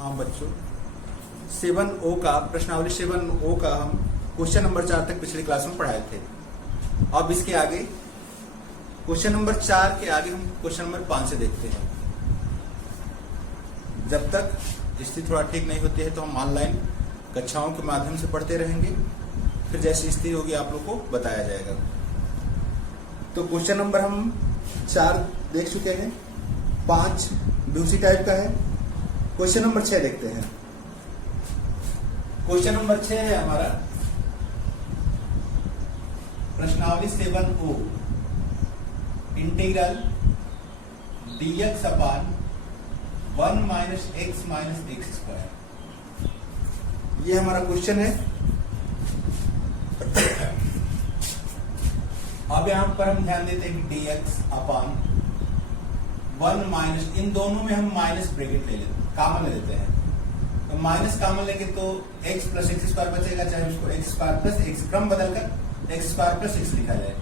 हाँ बच्चों, 7O का प्रश्नावली 7O का हम क्वेश्चन नंबर 4 तक पिछली क्लास में पढ़ाए थे। अब इसके आगे क्वेश्चन नंबर 4 के आगे हम क्वेश्चन नंबर 5 से देखते हैं। जब तक स्थिति थोड़ा ठीक नहीं होती है तो हम ऑनलाइन कक्षाओं के माध्यम से पढ़ते रहेंगे, फिर जैसी स्थिति होगी आप लोग को बताया जाएगा। तो क्वेश्चन नंबर हम 4 देख चुके हैं, 5 दूसरी टाइप का है। क्वेश्चन नंबर 6 देखते हैं। क्वेश्चन नंबर 6 है हमारा प्रश्नावली 7O, इंटीग्रल dx अपान 1 minus x minus x square. ये हमारा क्वेश्चन है। अब यहां पर हम ध्यान देते हैं कि dx अपान 1 माइनस, इन दोनों में हम माइनस ब्रैकेट ले लेते हैं, कॉमन ले लेते हैं। तो माइनस कॉमन लेंगे तो x प्लस एक्स स्क्वायर बचेगा, चाहे उसको एक्स स्क्वायर प्लस एक्स, क्रम बदलकर एक्स स्क्वायर प्लस एक्स लिखा जाए।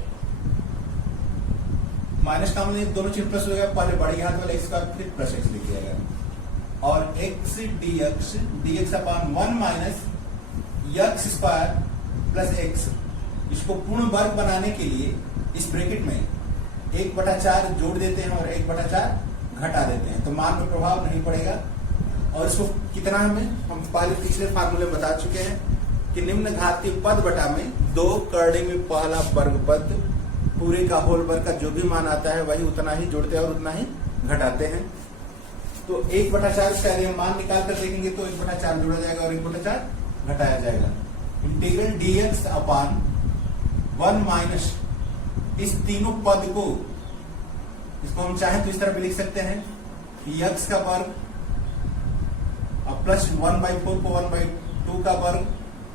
माइनस कॉमन लेंगे दोनों चीज प्लस हो जाएगा, पहले बड़ी हाथ वाला एक्स स्क्वायर फिर प्लस एक्स लिख जाएगा। और x dx अपान 1 minus x square plus x, इसको पूर्ण वर्ग बनाने के लिए इस ब्रैकेट में 1/4 जोड़ देते हैं और 1/4 घटा देते हैं, तो मान में प्रभाव नहीं पड़ेगा। और इसको कितना हम पहले पिछले फार्मूले में बता चुके हैं कि निम्न घातीय पद बटा में 2 करड़ी में पहला वर्ग पद पूरे का होल वर्ग का जो भी मान आता है वही उतना ही जोड़ते हैं और उतना ही घटाते हैं। तो 1/4 इसका यदि हम मान निकाल कर देखेंगे तो 1/4 जोड़ा जाएगा और 1/4 घटाया जाएगा। इंटीग्रल dx अपान 1 माइनस, इस तीनों पद को, इसको हम चाहें तो इस तरह भी लिख सकते हैं कि x का वर्ग प्लस 1/4 को 1/2 का वर्ग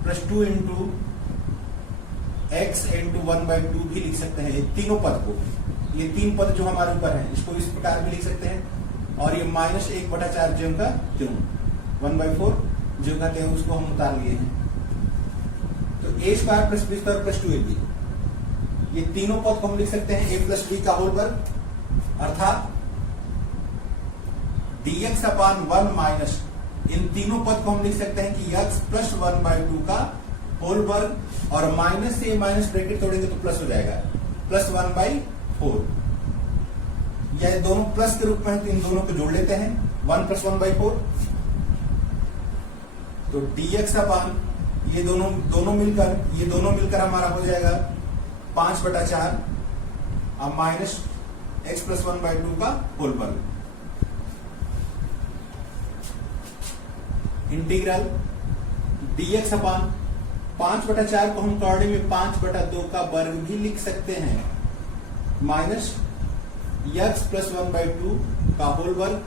प्लस 2 इंटू एक्स इंटू 1/2 भी लिख सकते हैं। ये तीनों पद को, ये 3 पद जो हमारे ऊपर है इसको इस प्रकार भी लिख सकते हैं। और ये माइनस 1/4 ज्यों का त्यों, 1/4 ज्यों का त्यों उसको हम उतार लिए हैं। तो a square plus b square plus 2ab, ये तीनों पद को हम लिख सकते हैं a प्लस b का होल वर्ग, अर्थात dx अपान 1 माइनस, इन तीनों पद को हम लिख सकते हैं कि x प्लस 1/2 का होल वर्ग, और माइनस से माइनस ब्रैकेट तोड़ेंगे तो प्लस हो जाएगा, प्लस 1/4। यह दोनों प्लस के रूप में है तो इन दोनों को जोड़ लेते हैं, 1 प्लस 1/4। तो dx अपान ये दोनों मिलकर हमारा हो जाएगा 5/4 और माइनस x प्लस 1/2 का होल वर्ग। इंटीग्रल dx अपान 5/4 को हम करने में 5/2 का वर्ग भी लिख सकते हैं, माइनस x प्लस 1/2 का होल वर्ग।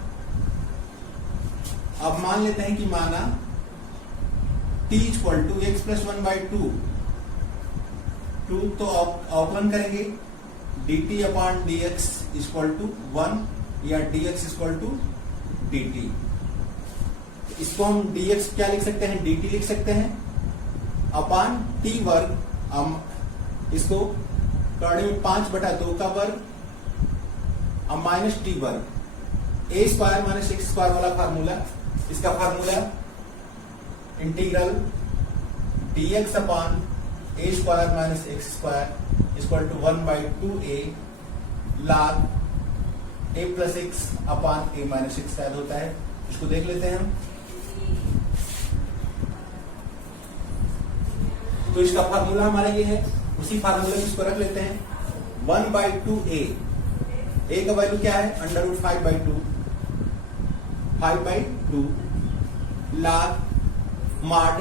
अब मान लेते हैं कि माना t equal to x plus 1/2, तो अवकलन करेंगे dt upon dx equal to 1 या dx इक्वल टू dt। इसको हम dx क्या लिख सकते हैं, dt लिख सकते हैं अपान t वर्ग, इसको करने में 5/2 का वर्ग और माइनस t वर्ग, a square minus x square वाला फार्मूला। इसका formula integral dx upon a square minus x square equal to 1/2a log a plus x upon a minus x शायद होता है। इसको देख लेते हैं हम। तो इसका फार्मूला हमारा ये है, उसी फार्मूले में इसको रख लेते हैं। 1/2a, a का वैल्यू क्या है, √5/2, 5/2 log mod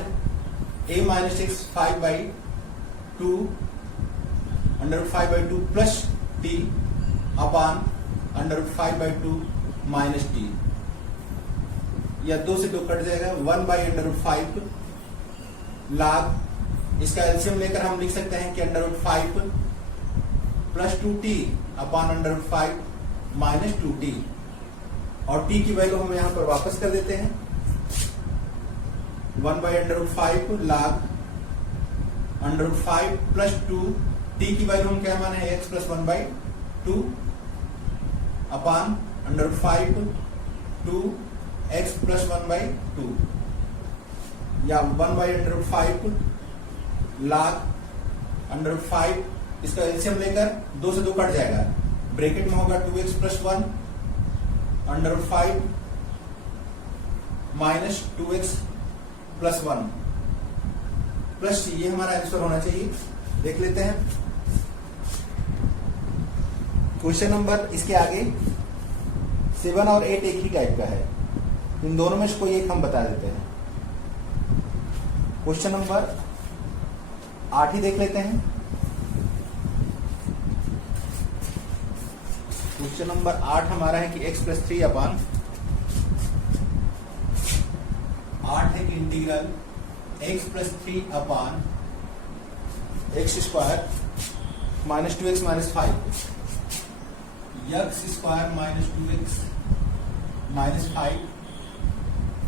a minus x 5/2 √5/2 plus t upon √5/2 minus t, या 2 से 2 कट जाएगा, 1/√5 log, इसका एलसीएम लेकर हम लिख सकते हैं कि √5 प्लस 2t अपान √5 माइनस 2t, और t की वैल्यू हम यहां पर वापस कर देते हैं। 1/√5 log √5 प्लस 2, t की वैल्यू हम क्या माने हैं, x प्लस 1/2 अपान √5 2 एक्स प्लस 1/2 या 1/5 log √5, इसका एलसीएम लेकर 2 से 2 कट जाएगा, ब्रैकेट में होगा 2x plus 1 √5 minus 2x plus 1 plus, ये हमारा आंसर होना चाहिए। देख लेते हैं क्वेश्चन नंबर, इसके आगे 7 और 8 एक ही टाइप का है, इन दोनों में से कोई एक हम बता देते हैं। क्वेश्चन नंबर 8 ही देख लेते हैं। क्वेश्चन नंबर 8 हमारा है कि x प्लस 3 अपान 8 है कि integral x plus 3 upon x square minus 2x minus 5 x square minus 2x minus 5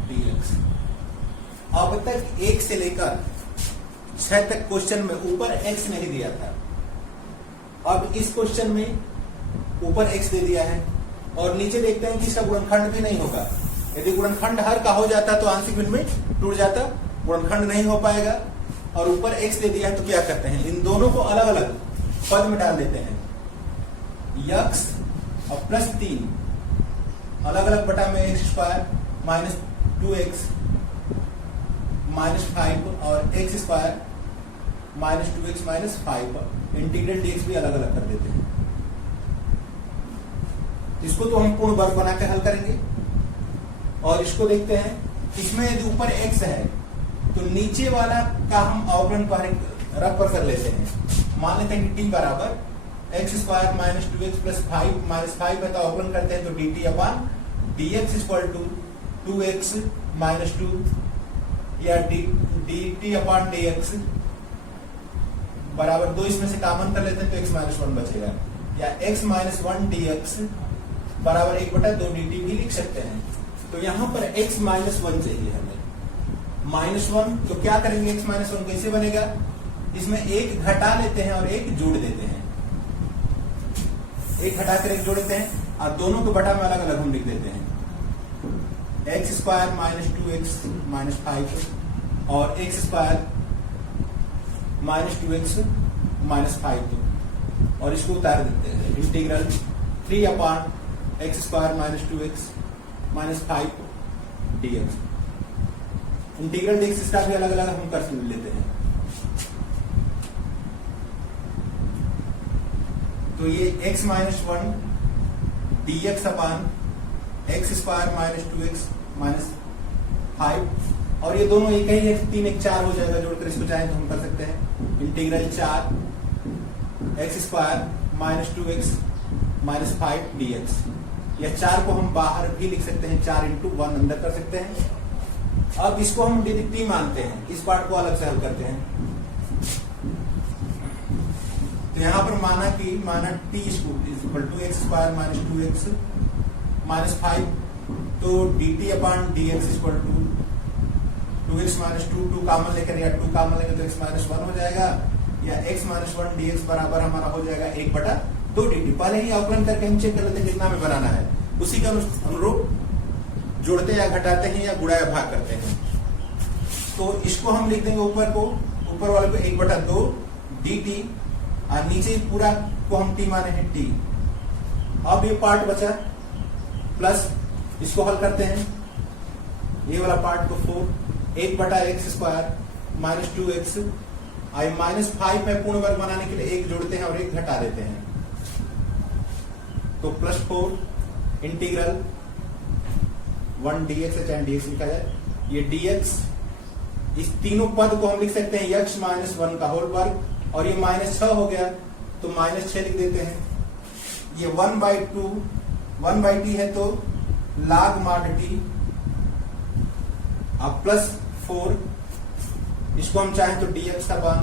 dx। अब तक 1 से लेकर 6 तक क्वेश्चन में ऊपर x नहीं दिया था, अब इस क्वेश्चन में ऊपर x दे दिया है और नीचे देखते हैं कि इसका गुणनखंड भी नहीं होगा। यदि गुणनखंड हर का हो जाता तो आंशिक भिन्न में टूट जाता, गुणनखंड नहीं हो पाएगा और ऊपर x दे दिया है, तो क्या करते हैं, इन दोनों को अलग अलग पद में डाल देते हैं। x और प्लस 3 अलग अलग बटा में x square minus 2x minus 5 और x square minus 2x minus 5 integral dx भी अलग अलग कर देते हैं। इसको तो हम पूर्ण वर्ग बना के हल करेंगे और इसको देखते हैं, इसमें यदि ऊपर x है तो नीचे वाला का हम अवकलन रख कर लेते हैं। मान लेते हैं कि t बराबर x square minus 2x plus 5 minus 5 है तो अवकलन करते हैं तो dt upon dx equal to 2x minus 2 या dt अपान dx बराबर 2, इसमें से कॉमन कर लेते हैं तो x माइनस 1 बचेगा, या x माइनस 1 dx बराबर 1/2 dt भी लिख सकते हैं। तो यहाँ पर x माइनस 1 चाहिए हमें, माइनस 1, तो क्या करेंगे, x माइनस 1 कैसे बनेगा, इसमें एक घटा लेते हैं और एक जोड़ देते हैं, एक घटाकर एक जोड़ देते हैं और दोनों को बटा में अलग अलग हम लिख देते हैं। X square minus 2x minus 5 और x square minus 2x minus 5 और इसको उतार देते हैं। Integral 3 upon x square minus 2x minus 5 dx। Integral dx इसका भी अलग अलग हम कर लेते हैं। तो ये x minus 1 dx upon x square minus 2x minus 5 और ये दोनों एक ही है, 3 1 4 हो जाएगा, जोड़कर इसको चाहें तो हम कर सकते हैं। Integral 4 x square minus 2x minus 5 dx, या 4 को हम बाहर भी लिख सकते हैं, 4 × 1 अंदर कर सकते हैं। अब इसको हम dt मानते हैं, इस पार्ट को अलग से हल करते हैं। तो यहां पर माना t equal to x square minus 2x minus 5, तो dt upon dx equal to 2x minus 2 common लेकर या 2 कॉमन लेकर तो x माइनस 1 हो जाएगा, या x माइनस 1 dx बराबर हमारा हो जाएगा 1/2 dt। पहले ही अवकलन करके हम चेक कर लेते हैं कितना में बनाना है, उसी के अनुरूप जोड़ते या घटाते हैं या गुणा या भाग करते हैं। तो इसको हम लिख देंगे ऊपर वाले को 1/2 dt और नीचे पूरा को हम t माने हैं t। अब ये पार्ट बचा प्लस, इसको हल करते हैं, ये वाला पार्ट को 4 1/x स्क्वायर माइनस 2x आई माइनस 5 में पूर्ण वर्ग बनाने के लिए एक जोड़ते हैं और एक घटा देते हैं, तो प्लस 4 इंटीग्रल 1 dx चाहे dx लिखा जाए, ये dx, इस तीनों पद को हम लिख सकते हैं x माइनस 1 का होल वर्ग, और ये माइनस 6 हो गया तो माइनस 6 लिख देते हैं। ये 1/t है तो log mod t, अब प्लस 4, इसको हम चाहें तो dx का मान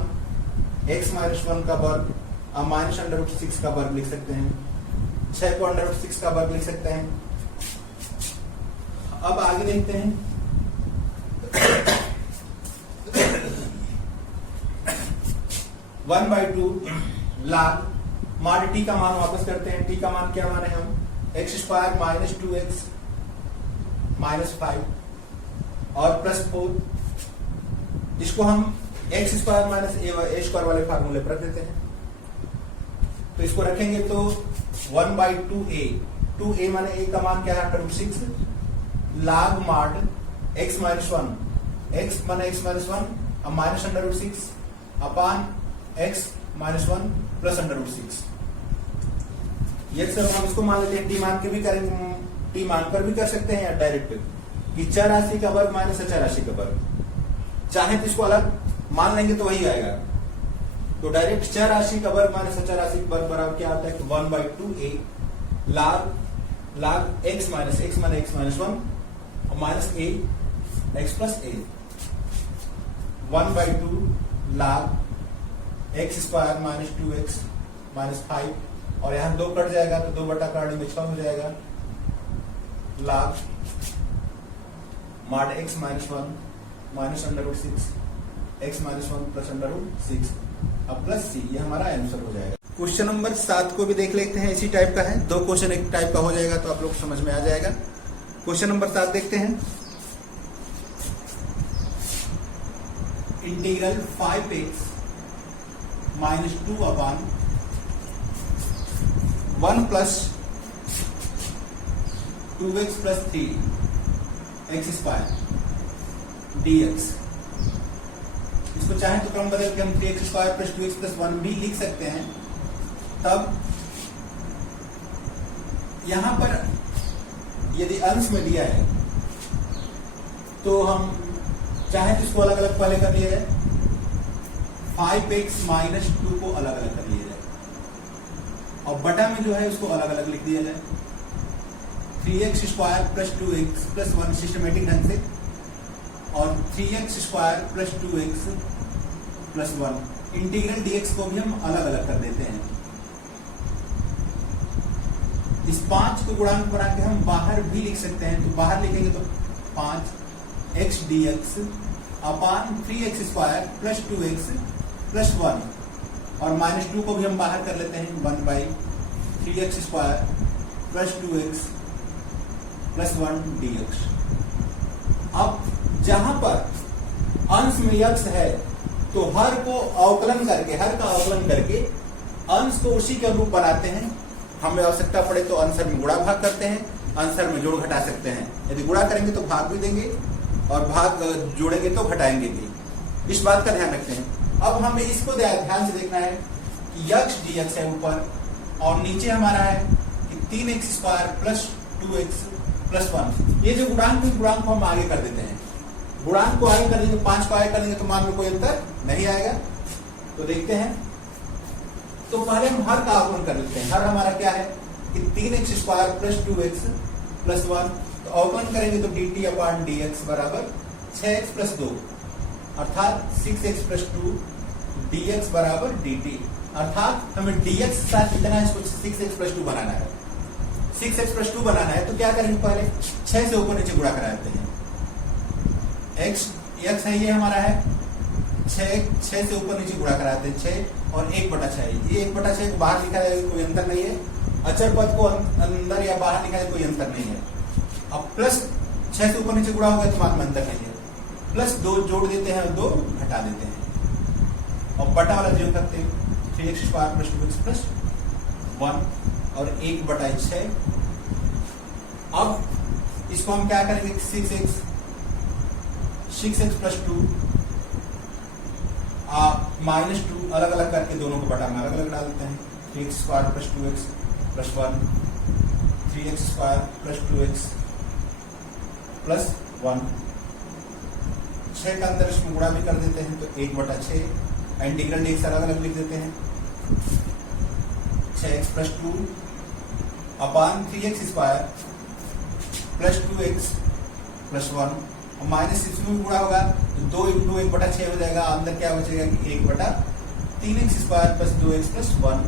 x माइनस 1 का वर्ग और माइनस √6 का वर्ग लिख सकते हैं, 6 को √6 का वर्ग लिख सकते हैं। अब आगे देखते हैं, one by two log mod t का मान वापस करते हैं। t का मान क्या माने हम, एक्स स्क्वायर माइनस 2x -5 और +4, इसको हम x स्क्वायर माइनस ए स्क्वायर वाले फार्मूले पर रख देते हैं। तो इसको रखेंगे तो 1/2a, 2a माने a का मान क्या है √6 log mod x minus 1, x माने x माइनस 1 अब माइनस √6 अपान x माइनस 1 प्लस √6। ये सर हम इसको मान लेते हैं टी मान के भी करेंगे, टी मान कर भी कर सकते हैं या डायरेक्ट कि चर राशि का वर्ग माइनस अचर राशि का वर्ग, चाहे तो इसको अलग मान लेंगे तो वही आएगा। तो डायरेक्ट चर राशि का वर्ग माइनस अचर राशि का वर्ग बराबर क्या आता है 1/2a log x minus x माने x माइनस 1 और minus a x plus a 1/2 log x square minus 2x minus 5 और यहाँ 2 कट जाएगा तो 2 बटा काटने में 6 हो जाएगा log mod x minus 1 minus √6 x minus 1 plus √6 अब प्लस c, ये हमारा आंसर हो जाएगा। क्वेश्चन नंबर 7 को भी देख लेते हैं, इसी टाइप का है, 2 क्वेश्चन एक टाइप का हो जाएगा तो आप लोग समझ में आ जाएगा। क्वेश्चन नंबर 7 देखते हैं। इंटीग्रल 5x माइनस 2 अपान 1 plus 2x plus 3x square dx, इसको चाहे तो क्रम बदल के हम 3x square plus 2x plus 1 भी लिख सकते हैं। तब यहां पर यदि अंश में दिया है तो हम चाहे तो इसको अलग अलग पहले कर लिया जाए, 5x माइनस 2 को अलग अलग कर लिया जाए और बटा में जो है उसको अलग अलग लिख दिया जाए। 3x square plus 2x plus 1 systematic ढंग से और 3x square plus 2x plus 1 integral dx को भी हम अलग अलग कर देते हैं। इस 5 को गुणांक बना के हम बाहर भी लिख सकते हैं, तो बाहर लिखेंगे तो 5x dx अपान 3x square plus 2x plus 1 और माइनस 2 को भी हम बाहर कर लेते हैं 1/3x square plus 2x plus 1 dx। अब जहां पर अंश में x है तो हर को अवकलन करके, हर का अवकलन करके अंश को उसी के अनुरूप बनाते हैं। हमें आवश्यकता पड़े तो अंशर में गुणा भाग करते हैं, अंशर में जोड़ घटा सकते हैं। यदि गुणा करेंगे तो भाग भी देंगे और भाग जोड़ेंगे तो घटाएंगे भी, इस बात का ध्यान रखते हैं। अब हमें इसको ध्यान से देखना है कि x dx है ऊपर और नीचे हमारा है कि 3x square plus 2x plus 1। ये जो गुणांक को हम आगे कर देते हैं, गुणांक को आगे कर देंगे, 5 को आगे कर देंगे तो मान में कोई अंतर नहीं आएगा। तो देखते हैं, तो पहले हम हर का अवकलन कर लेते हैं। हर हमारा क्या है कि 3x square plus 2x plus 1, तो अवकलन करेंगे तो dt अपान dx बराबर 6x प्लस 2 अर्थात 6x प्लस 2 dx बराबर dt, अर्थात हमें dx के साथ कितना है, इसको 6x प्लस 2 बनाना है। 6x प्लस 2 बनाना है तो क्या करेंगे, पहले 6 से ऊपर नीचे गुणा करा देते हैं। x है, ये हमारा है 6 से ऊपर नीचे गुणा कराते हैं 6 और 1/6। ये 1/6 को बाहर लिखा जाए कोई अंतर नहीं है, अचर पद को अंदर या बाहर लिखा जाए कोई अंतर नहीं है। अब प्लस 6 से ऊपर नीचे गुणा होगा तो मान में अंतर नहीं है, प्लस 2 जोड़ देते हैं और 2 घटा देते हैं और बटा वाला जो करते हैं 3x square plus 2x plus 1 और 1/6। अब इसको हम क्या करेंगे, 6x प्लस 2 माइनस 2 अलग अलग करके दोनों को बटा में अलग अलग डाल देते हैं। 3x square plus 2x plus 1, 3x square plus 2x plus 1, 6 का अंदर इसमें गुणा भी कर देते हैं तो 1/6, इंटीग्रल dx अलग अलग लिख देते हैं। 6x प्लस 2 अपान 3x square plus 2x plus 1 और माइनस इसमें गुणा होगा तो 2 × 1/6 हो जाएगा। अंदर क्या बचेगा कि 1/3x square plus 2x plus 1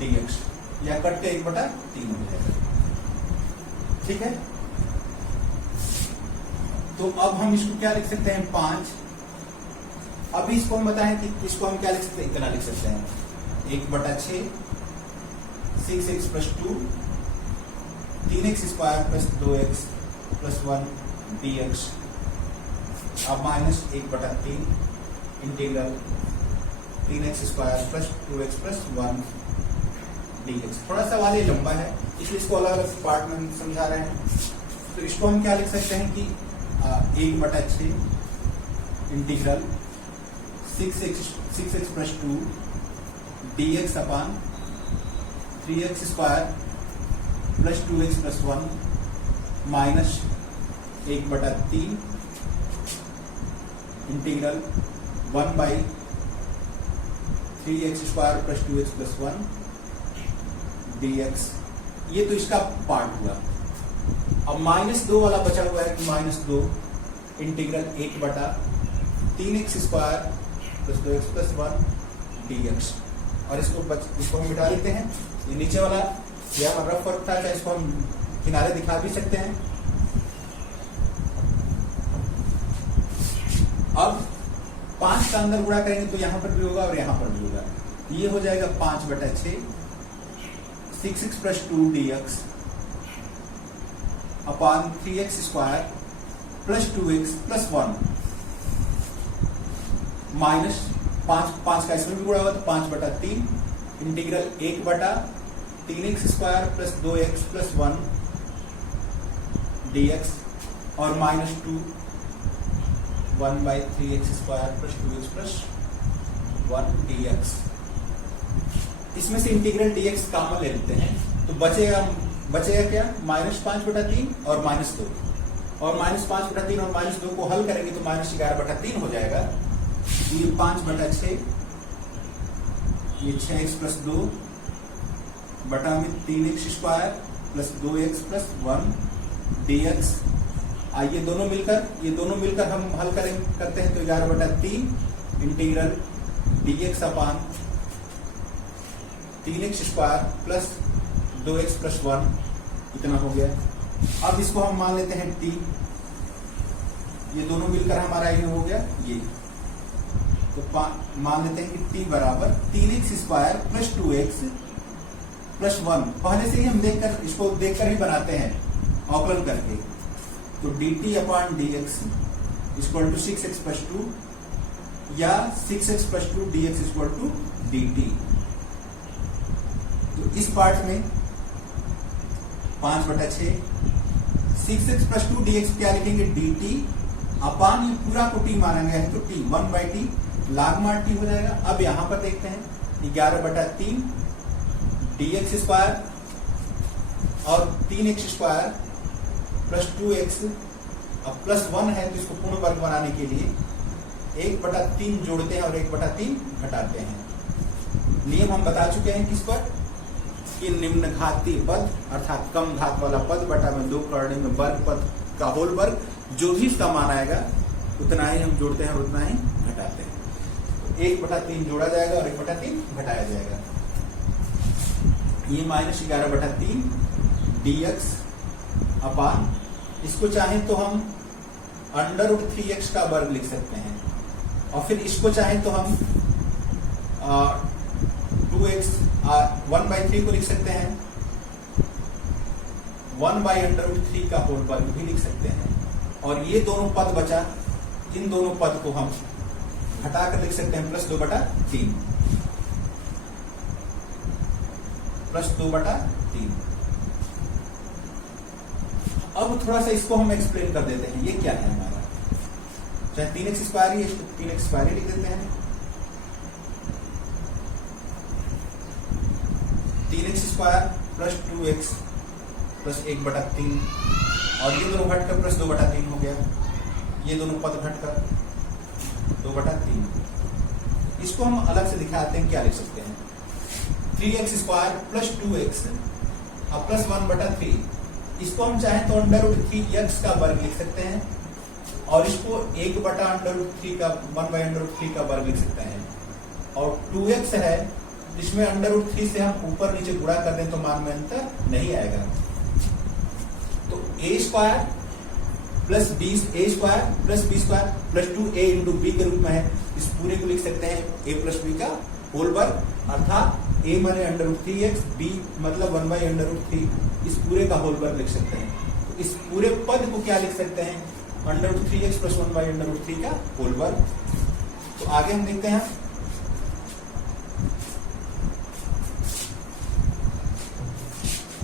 dx, या कट के 1/3 हो जाएगा। ठीक है, तो अब हम इसको क्या लिख सकते हैं 5। अब इसको हम बताएं कि इसको हम क्या लिख सकते हैं, इतना लिख सकते हैं 1/6 6x plus 2 3x square plus 2x plus 1 dx, अब minus 1/3 integral 3x² plus 2x plus 1 dx। थोड़ा सा वाले लंबा है इसलिए इसको अलग अलग पार्ट में समझा रहे हैं। तो इसको हम क्या लिख सकते हैं कि 1/6 इंटीग्रल 6x प्लस 2 dx अपान 3x² plus 2x plus 1 minus 1/3 integral 1/3x² plus 2x plus 1 dx। ये तो इसका पार्ट हुआ। अब -2 वाला बचा हुआ है कि -2 integral 1/3x² plus 2x plus 1 dx। और इसको हम मिटा लेते हैं। ये नीचे वाला यह हमारा रफ वर्क था, चाहे इसको हम किनारे दिखा भी सकते हैं। अब 5 का अंदर गुणा करेंगे तो यहां पर भी होगा और यहां पर भी होगा। ये हो जाएगा 5/6 6x प्लस 2 dx अपान 3x² plus 2x plus 1 minus 5 का इसमें भी गुणा होगा तो 5/3 integral 1/3x² plus 2x plus 1 dx और minus 2 1/3x² plus 2x plus 1 dx। इसमें से इंटीग्रल dx कॉमन ले लेते हैं तो बचेगा क्या -5/3 और -2 और -5/3 और -2 को हल करेंगे तो -11/3 हो जाएगा। ये 5/6 ये 6x प्लस 2 बटा में 3x² plus 2x plus 1 dx। ये दोनों मिलकर हम हल करते हैं तो 11/3 इंटीग्रल dx अपान 3x² प्लस 2x प्लस 1 इतना हो गया। अब इसको हम मान लेते हैं t। ये दोनों मिलकर हमारा ये हो गया ये, तो मान लेते हैं कि t बराबर 3x² प्लस 2x प्लस 1। पहले से ही हम इसको देखकर ही बनाते हैं अवकलन करके। तो dt upon dx equal to 6x plus 2 या 6x plus 2 dx equal to dt। तो इस पार्ट में 5/6 6x प्लस 2 dx क्या लिखेंगे dt अपान ये पूरा को t माना गया है तो t 1/t लाग मार t हो जाएगा। अब यहां पर देखते हैं 11/3 dx² और 3x² प्लस 2x अब प्लस 1 है तो इसको पूर्ण वर्ग बनाने के लिए 1/3 जोड़ते हैं और 1/3 घटाते हैं। नियम हम बता चुके हैं किस पर कि निम्न घातीय पद अर्थात कम घात वाला पद बटा में 2 करने में वर्ग पद का होल वर्ग जो भी इसका मान आएगा उतना ही हम जोड़ते हैं और उतना ही घटाते हैं। तो 1/3 जोड़ा जाएगा और 1/3 घटाया जाएगा। ये -11/3 dx अपान इसको चाहें तो हम √3x का वर्ग लिख सकते हैं और फिर इसको चाहें तो हम 2x 1/3 को लिख सकते हैं 1/√3 का होल वर्ग भी लिख सकते हैं। और ये दोनों पद बचा, इन दोनों पद को हम घटाकर लिख सकते हैं प्लस 2/3 प्लस 2/3। अब थोड़ा सा इसको हम एक्सप्लेन कर देते हैं। ये क्या है हमारा, चाहे 3x² ही इसको 3x² लिख देते हैं। 3x² प्लस 2x प्लस 1/3 और ये दोनों घटकर प्लस 2/3 हो गया। ये दोनों पद घटकर 2/3। इसको हम अलग से दिखाते हैं, क्या लिख सकते हैं 3x² प्लस 2x और प्लस 1/3। इसको हम चाहें तो √3x का वर्ग लिख सकते हैं और इसको 1/√3 का 1/√3 का वर्ग लिख सकते हैं। और 2x है जिसमें √3 से हम ऊपर नीचे गुणा कर दें तो मान में अंतर नहीं आएगा। तो a² plus b² plus b² plus 2a into b के रूप में है। इस पूरे को लिख सकते हैं a प्लस b का होल वर्ग अर्थात a माने √3x, b मतलब 1/√3 इस पूरे का होल वर्ग लिख सकते हैं। इस पूरे पद को क्या लिख सकते हैं, √3x + 1/√3 का होल वर्ग। तो आगे हम देखते हैं,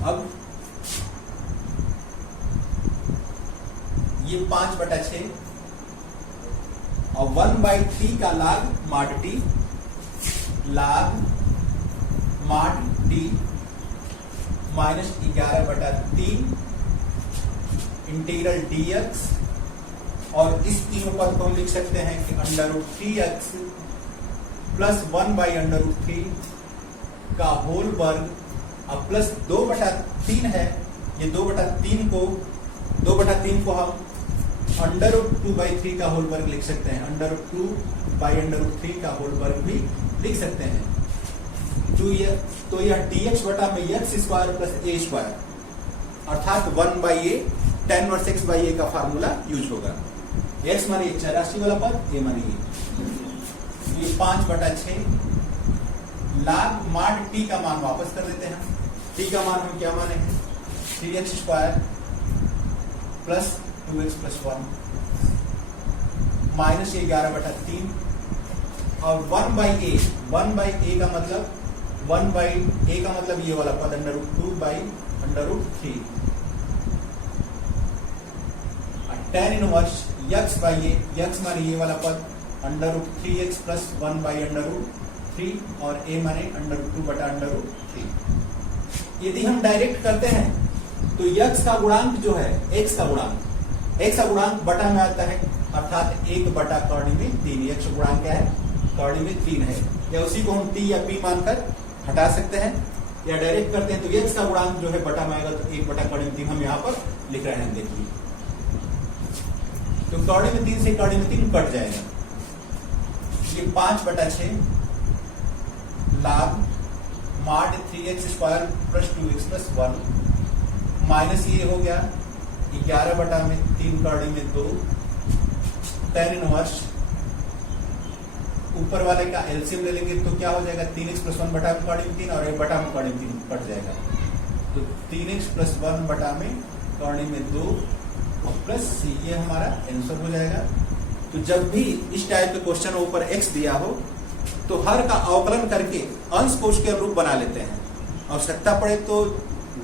अब ये 5/6 और 1/3 का log mod t, log mod t minus 11/3 integral dx, और इस तीनों पद को हम लिख सकते हैं कि √3x + 1/√3 का होल वर्ग, अब प्लस 2/3 है, ये 2/3 को हम √2/3 का होल वर्ग लिख सकते हैं, √2/√3 का होल वर्ग भी लिख सकते हैं। तो यह dx बटा में x² + a², अर्थात 1/a tan इनवर्स x/a का फार्मूला यूज होगा। x माने चौरासी वाला पद, a माने ये 5/6 log mod t का मान वापस कर देते हैं। t का मान हम क्या माने हैं, 3x² + 2x + 1 माइनस 11/3 और 1/a का मतलब 1/a का मतलब ये वाला पद √2/√3 tan इनवर्स x/a, x माने ये वाला पद √3x + 1/√3 और a माने √2/√3। यदि हम डायरेक्ट करते हैं तो x का गुणांक जो है, x का गुणांक बटा में आता है, अर्थात 1/3। x का गुणांक क्या है, कौड़ी में 3 है, या उसी को हम t या p मानकर हटा सकते हैं, या डायरेक्ट करते हैं तो x का गुणांक जो है बटा में आएगा, तो 1/3 हम यहाँ पर लिख रहे हैं। देखिए, तो कौड़ी में 3 से कौड़ी में 3 कट जाएगा। ये 5/6 log mod 3x² + 2x + 1 minus ये हो गया 11/3 कौड़ी में 2 tan इनवर्स, ऊपर वाले का एलसीएम ले लेंगे तो क्या हो जाएगा, 3x + 1 बटा में कौड़ी में 3 और 1 बटा में कौड़ी में 3 कट जाएगा, तो 3x + 1 बटा में कौड़ी में 2 और प्लस ये हमारा आंसर हो जाएगा। तो जब भी इस टाइप के क्वेश्चन ऊपर x दिया हो तो हर का अवकलन करके अंश को उसके अनुरूप बना लेते हैं। आवश्यकता पड़े तो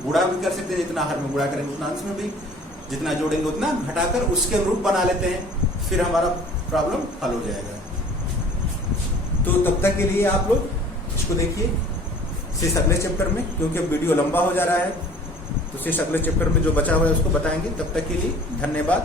गुणा भी कर सकते हैं, जितना हर में गुणा करेंगे उतना अंश में भी, जितना जोड़ेंगे उतना घटाकर उसके अनुरूप बना लेते हैं, फिर हमारा प्रॉब्लम हल हो जाएगा। तो तब तक के लिए आप लोग इसको देखिए शेष अगले चैप्टर में, क्योंकि वीडियो लंबा हो जा रहा है, तो शेष अगले चैप्टर में जो बचा हुआ है उसको बताएंगे। तब तक के लिए धन्यवाद।